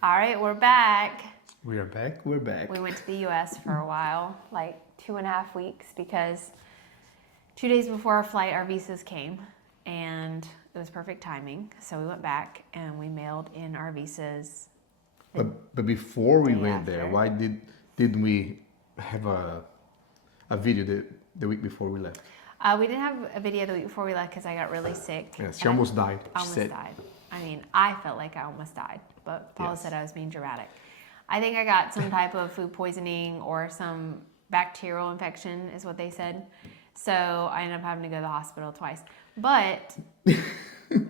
All right, we're back. We are back. We're back. We went to the U.S. for a while, like 2.5 weeks, because 2 days before our flight, our visas came, and it was perfect timing. So we went back and we mailed in our visas. But before we went after. there, why didn't we have a video the week before we left? We didn't have a video the week before we left because I got really sick. Yes, she almost died. I almost died. I mean, I felt like I almost died, but Paula said I was being dramatic. I think I got some type of food poisoning or some bacterial infection is what they said. So I ended up having to go to the hospital twice. But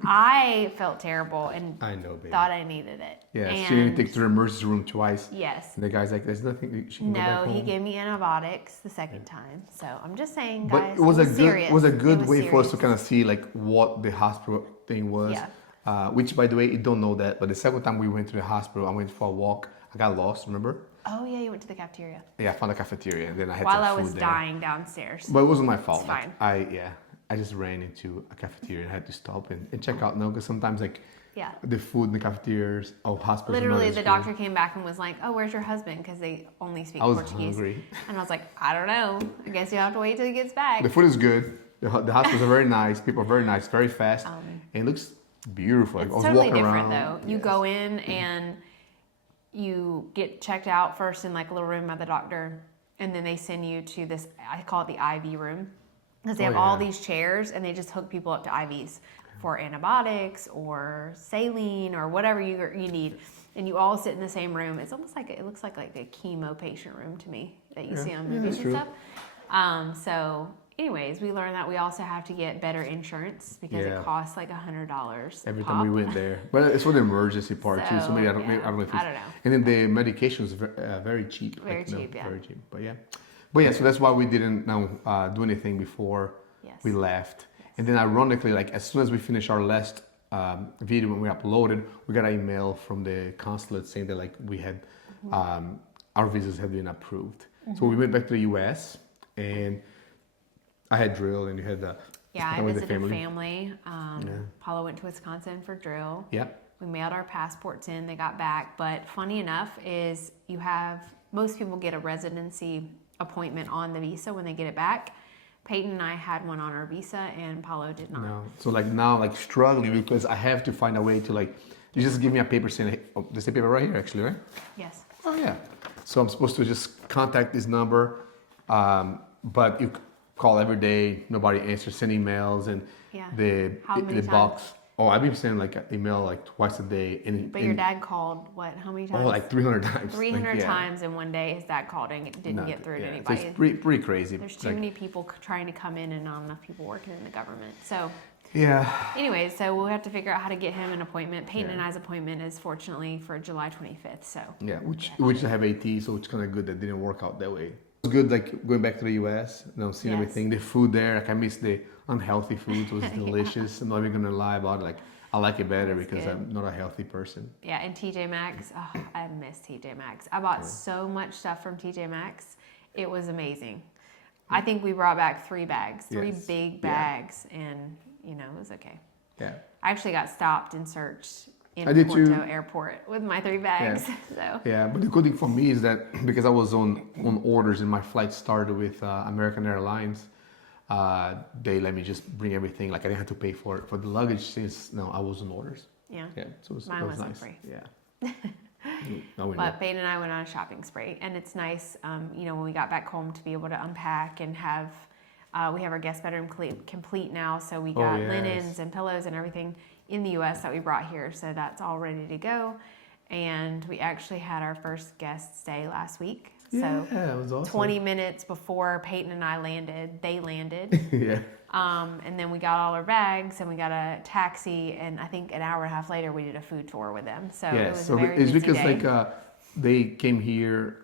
I felt terrible and thought I needed it. Yeah, and she didn't take to the emergency room twice. Yes. And the guy's like, there's nothing, she can go back home. No, he gave me antibiotics the second time. So I'm just saying, But guys, it was a good way serious for us to kind of see like what the hospital thing was. Yeah. Which, by the way, you don't know that, but the second time we went to the hospital, I went for a walk. I got lost, remember? Oh, yeah, you went to the cafeteria. Yeah, I found a cafeteria, and then I had While some I food was there. dying downstairs. But it wasn't my fault. It's fine. I just ran into a cafeteria and had to stop and check out now because sometimes like the food in the cafeterias of hospitals. Literally, the doctor came back and was like, "Oh, where's your husband?" Because they only speak Portuguese. I was hungry. And I was like, "I don't know. I guess you have to wait till he gets back." The food is good. The hospitals are very nice. People are very nice, very fast, and it looks beautiful. It's totally different though. You go in and you get checked out first in like a little room by the doctor, and then they send you to this. I call it the IV room because they have all these chairs and they just hook people up to IVs for antibiotics or saline or whatever you need, and you all sit in the same room. It's almost like it looks like a chemo patient room to me that you see on movies and stuff. So anyways, we learned that we also have to get better insurance because it costs like $100 every time we went there. But it's for the emergency part too. So maybe I don't know if it's, I don't know. And then the medication is very cheap. Very cheap. Very cheap. But yeah, so that's why we didn't do anything before we left. And then ironically, like as soon as we finished our last video when we uploaded, we got an email from the consulate saying that like we had our visas had been approved. So we went back to the US and I had drill and you had I visited family. Paula went to Wisconsin for drill. Yeah. We mailed our passports in, they got back. But funny enough is most people get a residency appointment on the visa when they get it back. Peyton and I had one on our visa and Paulo did not. No. So like now like struggling because I have to find a way to like, you just give me a paper saying, there's a paper right here actually, right? Yes. Oh yeah. So I'm supposed to just contact this number, but you call every day, nobody answers, send emails and the box. Oh, I've been sending like an email like twice a day. But your dad called how many times? Oh, like 300 times. 300 times in one day his dad called and it didn't get through to anybody. So it's pretty crazy. There's too many people trying to come in and not enough people working in the government. So anyways, so we'll have to figure out how to get him an appointment. Peyton and I's appointment is fortunately for July 25th. So which I have AT, so it's kind of good that didn't work out that way. It was good like going back to the US, seeing everything. The food there, like I miss the unhealthy food. It was delicious. I'm not even gonna lie about it. Like I like it better because I'm not a healthy person. Yeah, and TJ Maxx. Oh, I miss TJ Maxx. I bought so much stuff from TJ Maxx. It was amazing. I think we brought back 3 bags, 3 big bags, and it was okay. Yeah. I actually got stopped and searched in Porto airport with my 3 bags. Yeah, but the good thing for me is that because I was on orders and my flight started with American Airlines, they let me just bring everything. Like I didn't have to pay for the luggage since I was on orders. Yeah. So mine was wasn't nice. free. Yeah. But Peyton and I went on a shopping spree, and it's nice, when we got back home to be able to unpack and have. We have our guest bedroom complete now, so we got linens and pillows and everything in the U.S. that we brought here, so that's all ready to go. And we actually had our first guest stay last week. Yeah, it was awesome. 20 minutes before Peyton and I landed, they landed. And then we got all our bags and we got a taxi, and I think an hour and a half later we did a food tour with them. So it was a very busy because day. Like they came here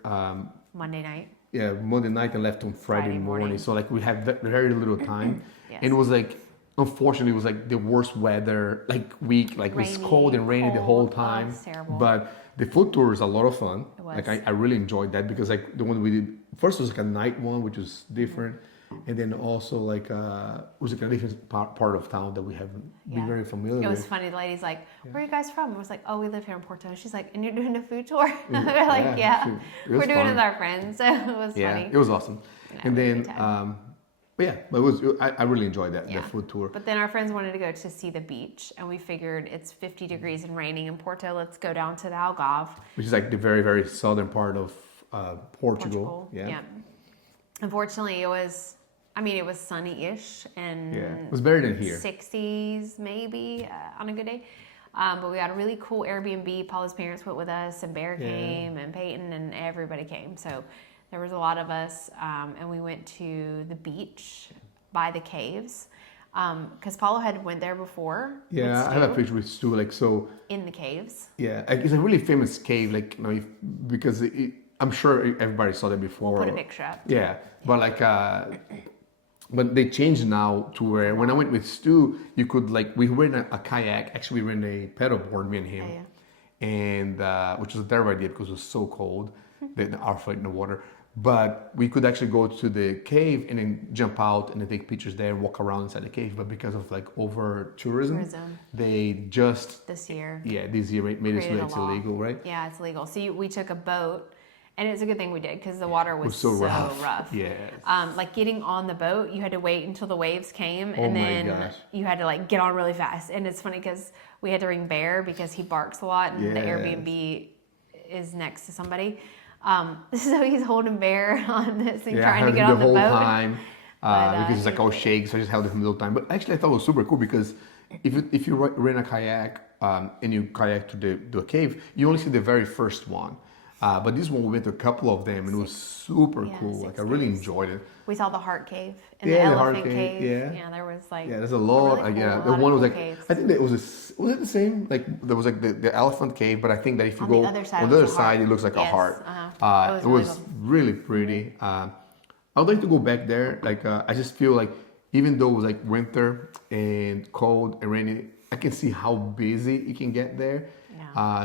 Monday night. Yeah, Monday night and left on Friday morning. So like we had very little time. And it was like, unfortunately, it was like the worst weather week. Like rainy, it was cold and rainy the whole time. Oh, terrible. But the food tour was a lot of fun. It was. Like I really enjoyed that because like the one we did first was like a night one, which was different. And then also like was like a different part of town that we haven't been very familiar with. It was funny. The lady's like, "Where are you guys from?" I was like, "Oh, we live here in Porto." She's like, "And you're doing a food tour?" We're like, "Yeah, we're doing it with our friends." So it was funny. It was awesome. And then but yeah, but it was. I really enjoyed that food tour. But then our friends wanted to go to see the beach, and we figured it's 50 degrees and raining in Porto. Let's go down to the Algarve, which is like the very, very southern part of Portugal. Yeah. Unfortunately, it was. I mean, it was sunny-ish and it was better than here. 60s maybe on a good day. But we got a really cool Airbnb. Paula's parents went with us, and Bear came, and Peyton, and everybody came. So there was a lot of us, and we went to the beach by the caves because Paula had went there before. Yeah, I have a picture with Stu, like so. In the caves. Yeah, it's a really famous cave, like because I'm sure everybody saw that before. We'll put a picture up. Yeah, but like. But they changed now to where when I went with Stu, you could like we ran a kayak. Actually, we ran a paddleboard, me and him, and which was a terrible idea because it was so cold, our foot in the water. But we could actually go to the cave and then jump out and then take pictures there and walk around inside the cave. But because of like over tourism, they just this year made it so it's illegal, right? Yeah, it's illegal. So we took a boat. And it's a good thing we did because the water was so rough. Yeah. Like getting on the boat, you had to wait until the waves came, and then you had to like get on really fast. And it's funny because we had to ring Bear because he barks a lot, and the Airbnb is next to somebody. So he's holding Bear on this thing, trying to get on the boat. Time, because it's like all shakes. So I just held it from the whole time. But actually, I thought it was super cool because if you rent a kayak and you kayak to the cave, you only see the very first one. But this one we went to a couple of them and it was super cool. Like I really enjoyed it. We saw the Heart Cave and the Elephant Cave. Yeah, there was like there's a lot. Really cool, the one was like caves. I think that was it the same? Like there was like the Elephant Cave, but I think that if you go on the other side, it looks like a heart. It was really pretty. I would like to go back there. Like I just feel like even though it was like winter and cold and rainy, I can see how busy it can get there.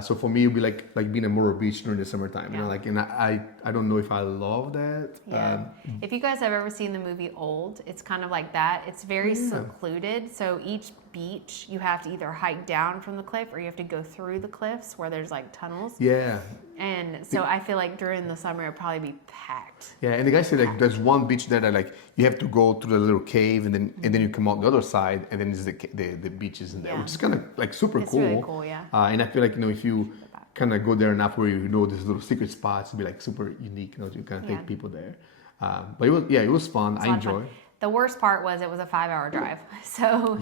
So for me, it'd be like being at Moro Beach during the summertime. You know, like, and I don't know if I love that. Yeah. If you guys have ever seen the movie Old, it's kind of like that. It's very secluded. So each beach, you have to either hike down from the cliff or you have to go through the cliffs where there's like tunnels. Yeah. And so I feel like during the summer, it'd probably be packed. Yeah, and the guy said like there's one beach there that like you have to go to the little cave and then you come out the other side and then there's the beaches in there, which is kind of like super cool. It's really cool, yeah. And I feel like if you kind of go there enough where these little secret spots, it'd be like super unique. You kind of take people there. But it was fun. I enjoyed. The worst part was it was a 5-hour drive. So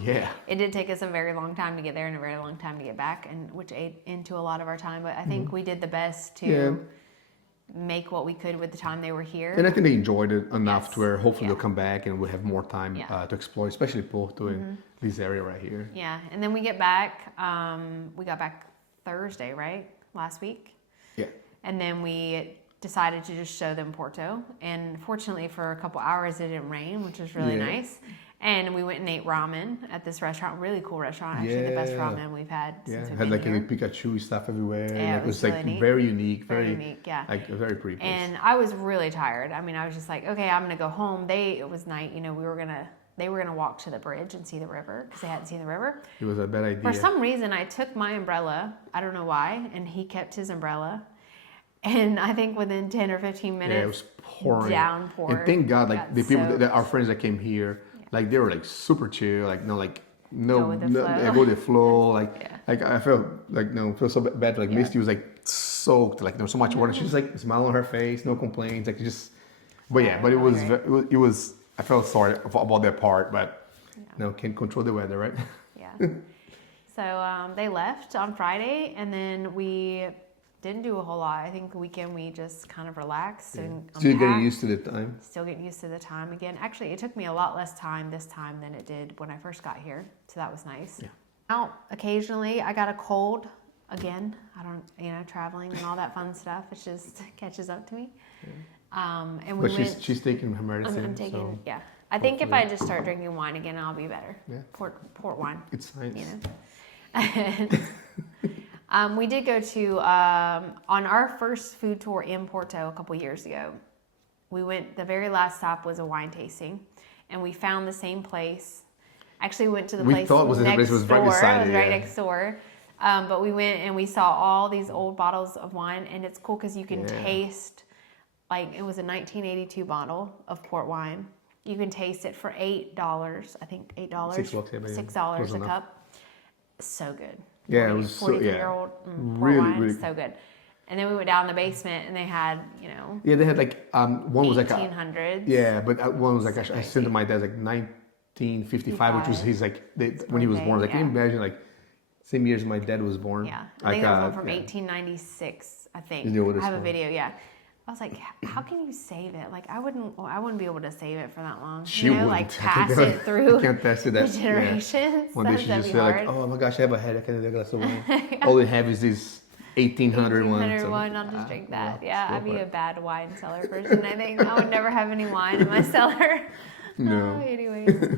it did take us a very long time to get there and a very long time to get back, and which ate into a lot of our time. But I think we did the best to make what we could with the time they were here. And I think they enjoyed it enough to where hopefully they'll come back and we'll have more time to explore, especially Porto and this area right here. Yeah, and then we get back. We got back Thursday, right? Last week. Yeah. And then we decided to just show them Porto, and fortunately for a couple hours it didn't rain, which was really nice. And we went and ate ramen at this restaurant, really cool restaurant, actually the best ramen we've had since we've been had like here. Pikachu stuff everywhere. Yeah, it was really like neat. very unique, very unique, like a very pretty place. And I was really tired. I mean, I was just like, okay, I'm gonna go home. It was night, they were gonna walk to the bridge and see the river because they hadn't seen the river. It was a bad idea. For some reason, I took my umbrella. I don't know why, and he kept his umbrella. And I think within 10 or 15 minutes, it was pouring. Downpour. And thank God, like the people, our friends that came here, like they were like super chill, like go with the flow. Like I felt like feel so bad. Like Misty was like soaked, like there was so much water. She just like smile on her face, no complaints, like just. But but it was. I felt sorry about that part, but can't control the weather, right? Yeah. So they left on Friday, and then we didn't do a whole lot. I think the weekend we just kind of relaxed and Still getting used to the time. Still getting used to the time again. Actually, it took me a lot less time this time than it did when I first got here, so that was nice. Yeah. Now, occasionally I got a cold again. I don't, traveling and all that fun stuff. It just catches up to me. Yeah. And we she's taking her medicine. I'm taking, I think if I just start drinking wine again, I'll be better. Yeah. Port wine. It's science. We did go to, on our first food tour in Porto a couple years ago, we went, the very last stop was a wine tasting. and we found the same place. Actually, we went to the We place thought it was the next place, it was right door. beside It was it, right yeah. next door. But we went and we saw all these old bottles of wine, and it's cool because you can Yeah. taste, like it was a 1982 bottle of port wine. You can taste it for $8. I think $8. $6, yeah, $6 close a enough. cup. So good. Yeah, it was so, 43-year-old port really, wine, really. so good. And then we went down in the basement, and they had, Yeah, they had like one was like 1800s. yeah, but one was like So I sent to my dad like 1955, which was his like when he was born. Like, can you imagine like same year as my dad was born? Yeah, I like, think there's one from 1896. I think I have a video. Yeah, I was like, how can you save it? Like, I wouldn't be able to save it for that long. She wouldn't. Like pass it through. You can't pass it the that generations. One day she just said like, oh my gosh, I have a headache. I need a glass of wine. All they have is this 1800 one. 1800 wine. I'll just drink that. Yeah, I'd be a bad wine cellar person. I think I would never have any wine in my cellar. No. Anyways.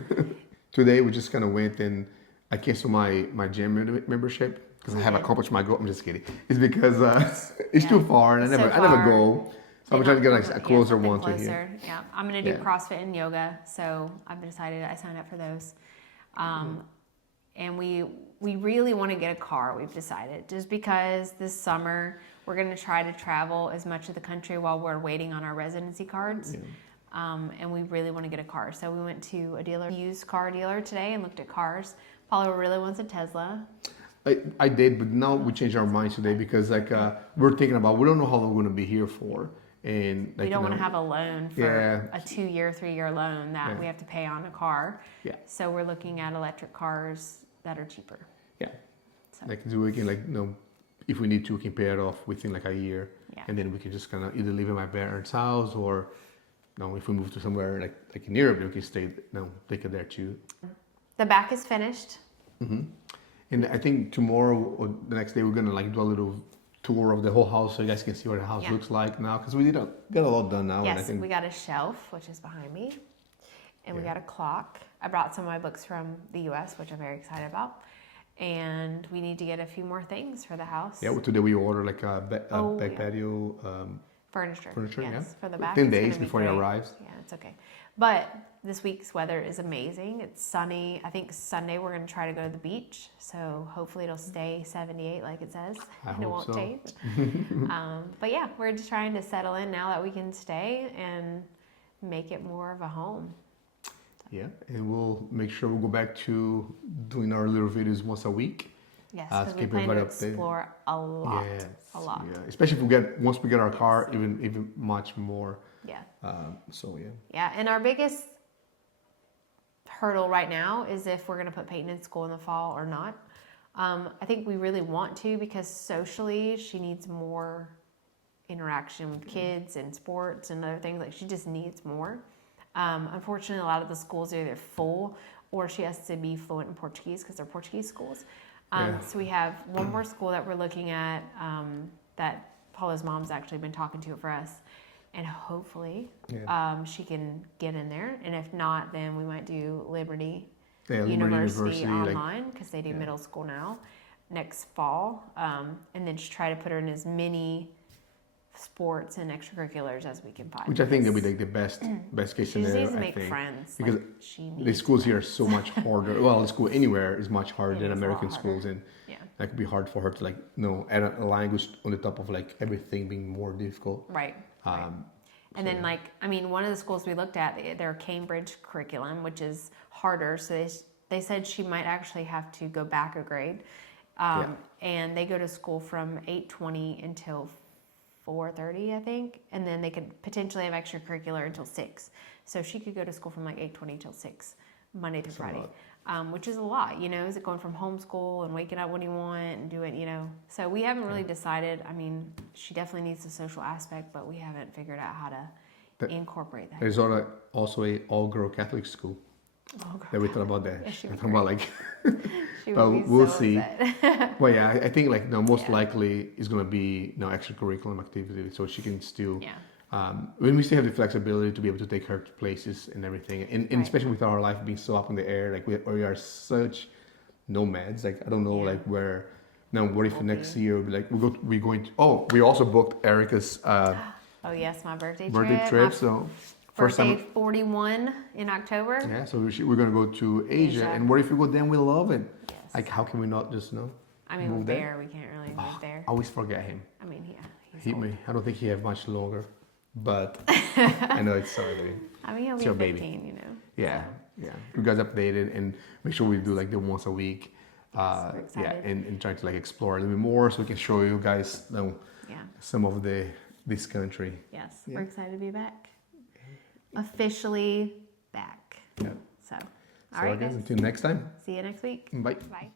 Today we just kind of went and I canceled my gym membership because I have accomplished my goal. I'm just kidding. It's because it's too far and I never go. So I'm trying to get like a closer one to here. Yeah, I'm gonna do CrossFit and yoga. So I've decided I signed up for those. And we really want to get a car. We've decided just because this summer we're gonna try to travel as much of the country while we're waiting on our residency cards. Yeah. And we really want to get a car. So we went to a used car dealer today and looked at cars. Paulo really wants a Tesla. I did, but now we changed our minds today because like we're thinking about we don't know how long we're gonna be here for, and like, we don't want to have a loan for a 2-year, 3-year loan that we have to pay on a car. Yeah. So we're looking at electric cars that are cheaper. Yeah. So. Like so we can like if we need to, we can pay it off within like a year, and then we can just kind of either live in my parents' house or if we move to somewhere like in Europe, we can stay take it there too. The back is finished. Mm-hmm. And I think tomorrow or the next day we're gonna like do a little tour of the whole house so you guys can see what the house looks like now because we got a lot done now. Yes, and I think we got a shelf which is behind me, and we got a clock. I brought some of my books from the U.S., which I'm very excited about, and we need to get a few more things for the house. Yeah, well, today we ordered like a back patio furniture. Yes, for the back. 10 days before it arrives. Yeah, it's okay. But this week's weather is amazing. It's sunny. I think Sunday we're going to try to go to the beach. So hopefully it'll stay 78 like it says. And it won't change. But yeah, we're just trying to settle in now that we can stay and make it more of a home. So. Yeah, and we'll make sure we'll go back to doing our little videos once a week. Yes, because we plan to explore a lot. Yes, a lot. Yeah, especially if once we get our car, even much more. Yeah. So yeah. Yeah, and our biggest hurdle right now is if we're going to put Peyton in school in the fall or not. I think we really want to because socially she needs more interaction with kids and sports and other things. Like she just needs more. Unfortunately, a lot of the schools are either full or she has to be fluent in Portuguese because they're Portuguese schools. So we have one more school that we're looking at that Paula's mom's actually been talking to for us. And hopefully she can get in there. And if not, then we might do Liberty University online because they do middle school now next fall. And then just try to put her in as many sports and extracurriculars as we can find. Which I think will be like the best case scenario. She needs to make friends. Because the schools here are so much harder. Well, the school anywhere is much harder than American schools. And that could be hard for her to add a language on the top of like everything being more difficult. Right. And then one of the schools we looked at, their Cambridge curriculum, which is harder. So they said she might actually have to go back a grade. And they go to school from 8:20 until 4:30, I think. And then they could potentially have extracurricular until 6. So she could go to school from 8:20 till 6, Monday through Friday. Which is a lot, Is it going from homeschool and waking up when you want and doing, So we haven't really decided. I mean, she definitely needs the social aspect, but we haven't figured out how to incorporate that. There's also a all-girl Catholic school. That we thought about that. Yeah, talking about but we'll see. Well, yeah, I think most likely is going to be extracurricular activity, so she can still. Yeah. When we still have the flexibility to be able to take her to places and everything, and especially with our life being so up in the air, we are such nomads. I don't know where. Now, what if next year we also booked Erica's. Oh yes, my birthday trip. So First birthday time. 41 in October. Yeah, so we're gonna go to Asia, Asia. and what if we go there and we love it? Yes. Like, how can we not just I mean, move with there? Bear, we can't really move there. I always forget him. I mean, yeah, he's He old. may. I don't think he have much longer, but I know it's sorry. I mean, he'll It's be your 15, baby. you know. Yeah, yeah. You guys updated and make sure we do like the once a week. we're Yeah, excited. and trying to like explore a little bit more so we can show you guys Yeah. some of this country. Yes, Yeah. we're excited to be back. Officially back. Yeah. So, So all right, I guess guys. until next time. See you next week. Bye. Bye.